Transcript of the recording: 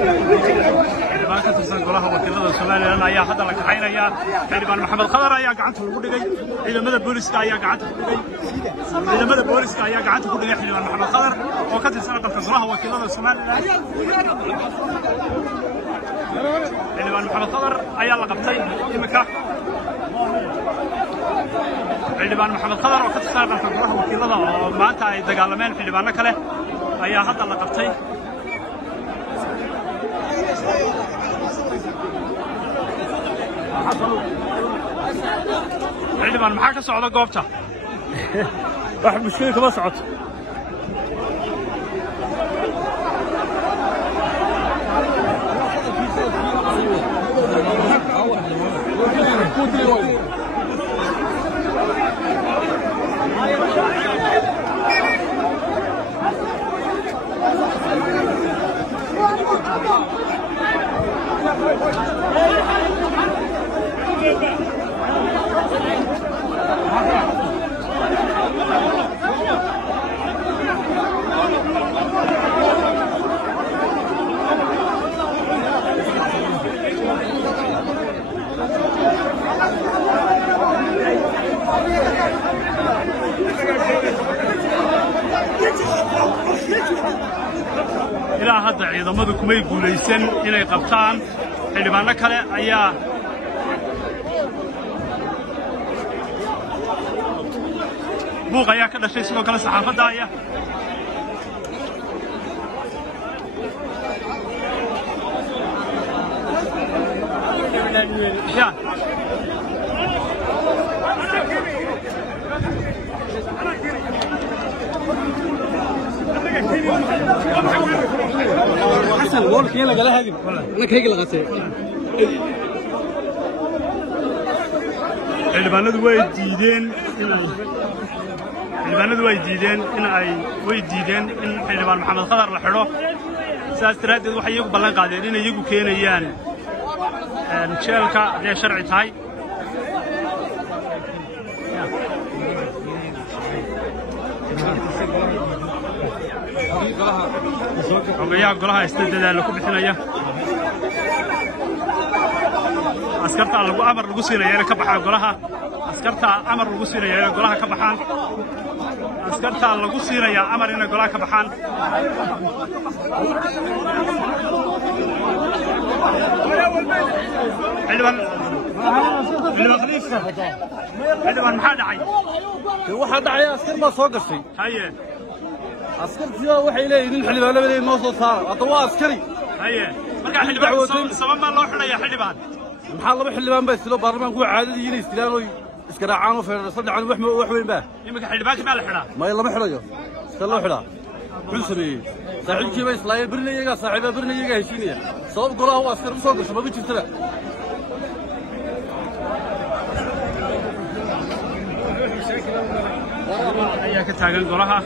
xildhibaan ka tirsan golaha wakiilada Soomaaliland ayaa hadda la kaxaynaya xildhibaan Maxamed Khadar ayaa gacanta lagu dhigay ciidamada booliska ayaa gacanta ku dhigay xildhibaan Maxamed Khadar oo ka tirsan aqalka golaha wakiilada Soomaaliland xildhibaan Maxamed Khadar ayaa la qabtay imika xildhibaan Maxamed Khadar oo ka tirsan aqalka golaha wakiilada oo maanta ay dagaalameen xildhibaano kale ayaa hadda la qabtay xildhibaan maxaa ka socda goobta wax mushkil kama socoto ilaa hadda ciidamadu kumay guulaysan inay qabtaan xildhibaano kale ayaa buuq ayaa ka dhashay sidoo kale saxaafadda ayaa حسن والله يلا قال هاجم انا كيك لقيته xildhibaanadu way diideen in xildhibaan Maxamed Khadar la xidho saas daraadeed waxay iyagu ballan qaadeen in iyagu keenayaan jeelka haddii sharci tahay xogayaha golaha istidlaal ku bixinaya askarta amar lagu siinaya inay ka baxaan golaha askarta amar lagu siinaya inay golaha ka baxaan askarta lagu siinaya amar inay golaha ka baxaan xildhibaan maxaa dhacay waxa dhacay askar ma soo gashay haye askartiyo waxay leeyihiin xildhibaanada inay noo soo saaro hadda waa askari haye marka xildhibaan sabab ma loo xidhaya xildhibaan maxaa laba xildhibaan baa isla baarlamaanku caadadii inay istilaan oo iska raacaan oo feerar saddex wax weyn baa imika xildhibaanka ma la xidhaa ma lama xidhayo iska loo xidhaa wuxuu sameeyey saaxiibkii bay islaayeen birna iyaga saaxiibaa birna iyaga heshiinaya sabab golaha waa askar u soo gasho ma jirtaba ayaa ka taagan golaha